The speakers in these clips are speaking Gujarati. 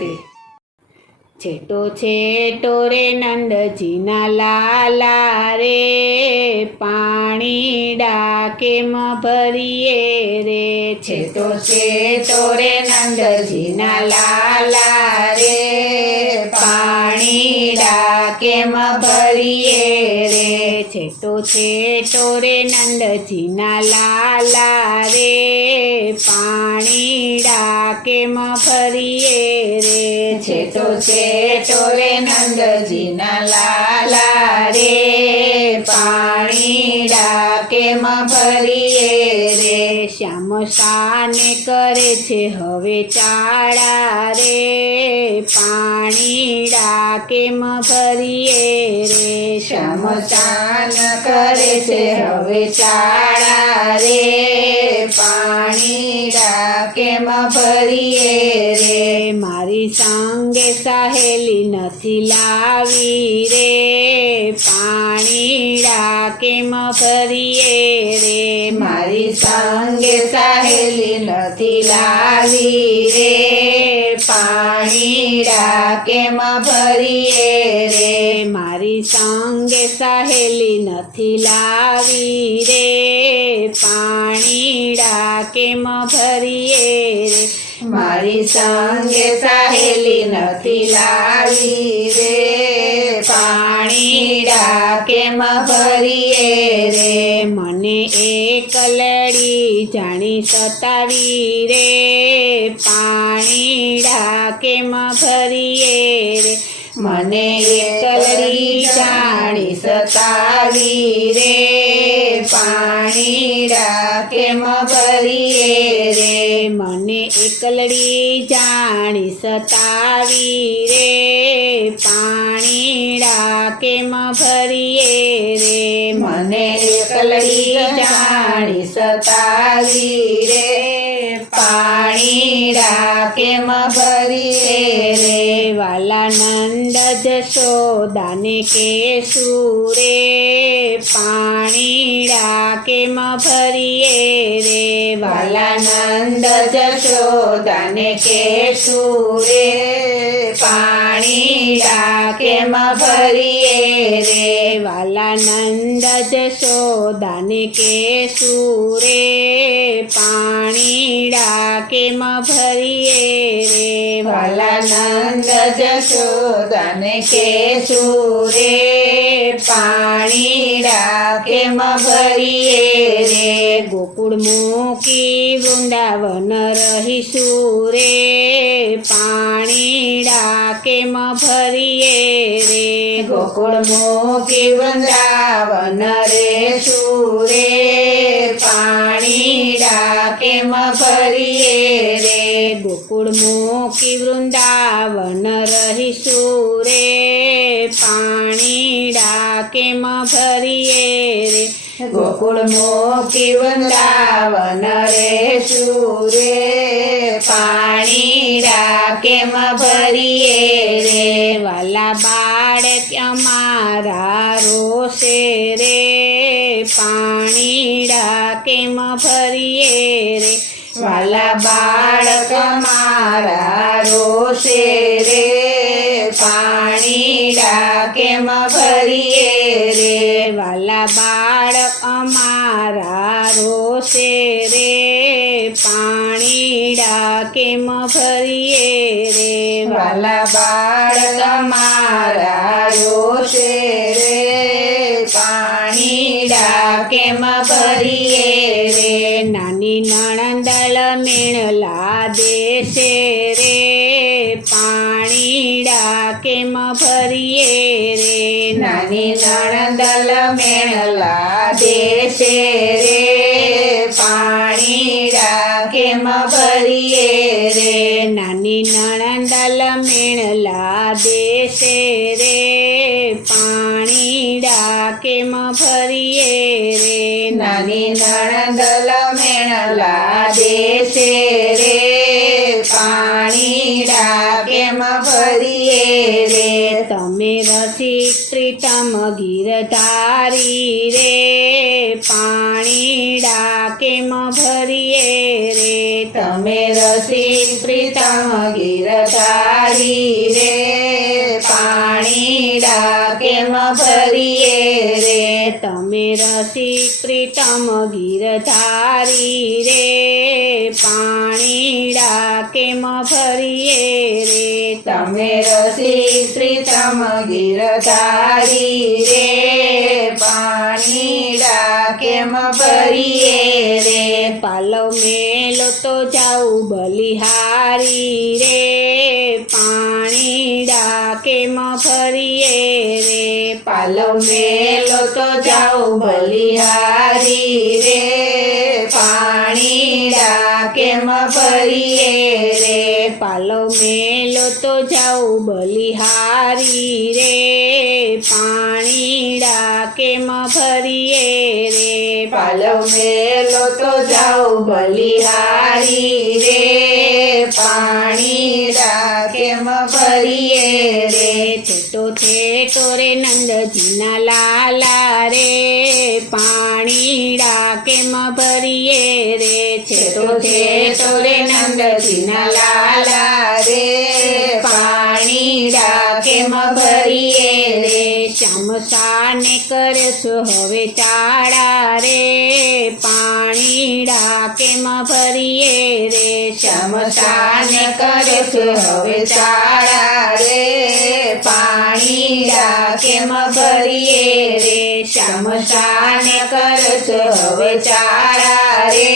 ગુજરાતી। છેટો છેટો રે નંદજીના લાલા રે, પાણી ડાકેમ ભરીએ રે। છેટો છેટો રે નંદજીના લાલા રે, પાણી ડાકેમ ભરીએ રે। છેટો છેટો રે નંદજીના લાલા રે, પાણી ડાકેમ ભરીએ રે। છેટો છેટો રે નંદજીના લાલા રે, પાણી ડાકેમ ભરીએ રે। શ્યામ સાને કરે છે હવે ચાળા રે, પાણી ડાકેમ ભરીએ રે। શ્યામ સાન કરે છે હવે ચાળા રે, પાણી ડાકેમ ભરીએ રે। મારી સંગે સહેલી નથી લાવી રે, પાણી ડાકેમ ભરીએ રે। મારી સંગે સહેલી નથી લાવી રે, પાણી ડાકેમ ભરીએ રે। મારી સંગે સહેલી નથી લાવી રે, પાણી ડાકેમ ભરીએ રે। મારી સંગે સહેલી નથી લાવી રે, પાણી ડાકેમ ભરીએ રે। મને એકલડી જાણી સતાવી રે, પાણી ડાકેમ ભરીએ રે। મને એકલડી જાણી સતાવી રે, પાણી ડાકેમ ભરીએ રે। મને એકલડી જાણી સતાવી રે, પાણી ડાકેમ ભરીએ રે। મને એકલડી જાણી સતાવી રે, પાણી ડાકેમ ભરીએ રે। વાલા નંદ જશોદાને કેશું રે, પાણી ડાકેમ ભરીએ રે। વાલા નંદ જશોદાને કેશું રે, પાણી ડાકેમ ભરીએ રે। વાલા નંદ જશોદાને કેશું રે, પાણી ડાકેમ ભરીએ રે। વાલા નંદ જશોદાને કેશું રે, પાણી ડાકેમ ભરીએ રે। ગોકુળ મૂકી વૃંદાવન રહીશું રે, પાણી ડાકેમ ભરીએ રે। ગોકુળ મૂકી વૃંદાવન રહેશું રે, પાણી ડાકેમ ભરીએ રે। ગોકુળ મૂકી વૃંદાવન રહીશું રે, પાણી ડાકેમ ભરીએ રે। ગોકુળ મૂકી વૃંદાવન રહેશું રે, પાણી ડાકેમ ભરીએ રે। વાલા બાળક અમારા રોશે રે, પાણી ડાકેમ ભરીએ રે। વાલા બાળક અમારા રોશે રે, પાણી ડાકેમ ભરીએ રે। વાલા બાળક અમારા રોશે રે, પાણી ડાકેમ ભરીએ રે। વાલા બાળક અમારા રોશે રે, પાણી ડાકેમ ભરીએ રે। નાની નણંદલ મેણલા દેશે રે, પાણી ડાકેમ ભરીએ રે। નાની નણંદલ મેણલા દેશે રે, પાણી ડાકેમ ભરીએ રે। નાની નણંદલ મેણલા દેશે રે, પાણી ડાકેમ ભરીએ રે। નાની નણંદલ મેણલા દેશે રે, પાણી ડાકેમ ભરીએ રે। તમે રસિક પ્રીતમ ગીરધારી રે, પાણી ડાકેમ ભરીએ રે। તમે રસિક પ્રીતમ ગીરધારી ધારી રે પાણીડા કેમ ભરીએ રે તમે રસિક પ્રીતમ ગીરધારી રે પાણીડા કેમ ભરીએ રે તમે રસિક પ્રીતમ ગીરધારી રે પાણીડા કેમ ભરીએ રે પાલવ મેલો તો જાઉં બલિહારી રે પાણીડા કેમ ભરીએ રે પાલવ મેલો તો જાઉં બલિહારી રે પાણીડા કેમ ભરીએ રે પાલવ મેલો તો જાઉં બલિહારી રે પાણીડા કેમ ભરીએ રે પાલવ મેલો તો જાઉં બલિહારી રે પાણીડા કેમ ભરીએ રે છેટો છેટો રે નંદજીના લાલા રે પાણીડા કેમ ભરીએ રે છેટો છેટો રે નંદજીના લાલા રે પાણીડા કેમ ભરીએ રે શ્યામસાને કરશો હવે ચાળા રે પાણીડા કેમ ભરીએ રે શ્યામસાને કરશો હવે ચાળા રે પાણીડા કેમ ભરીએ રે શ્યામસાને કરશો હવે ચાળા રે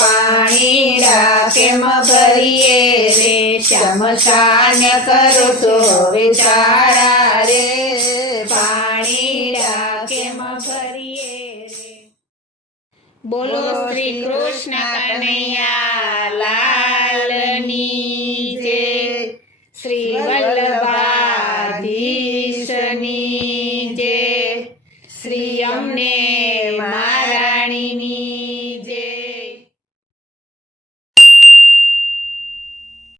પાણીડા કેમ ભરીએ રે શ્યામસાને કરશો હવે ચાળા રે પાણીડા કેમ ભરીએ રે બોલો શ્રી કૃષ્ણ કનૈયા લાલની જય શ્રી વલ્લભાધીશની જય શ્રી અમને મારા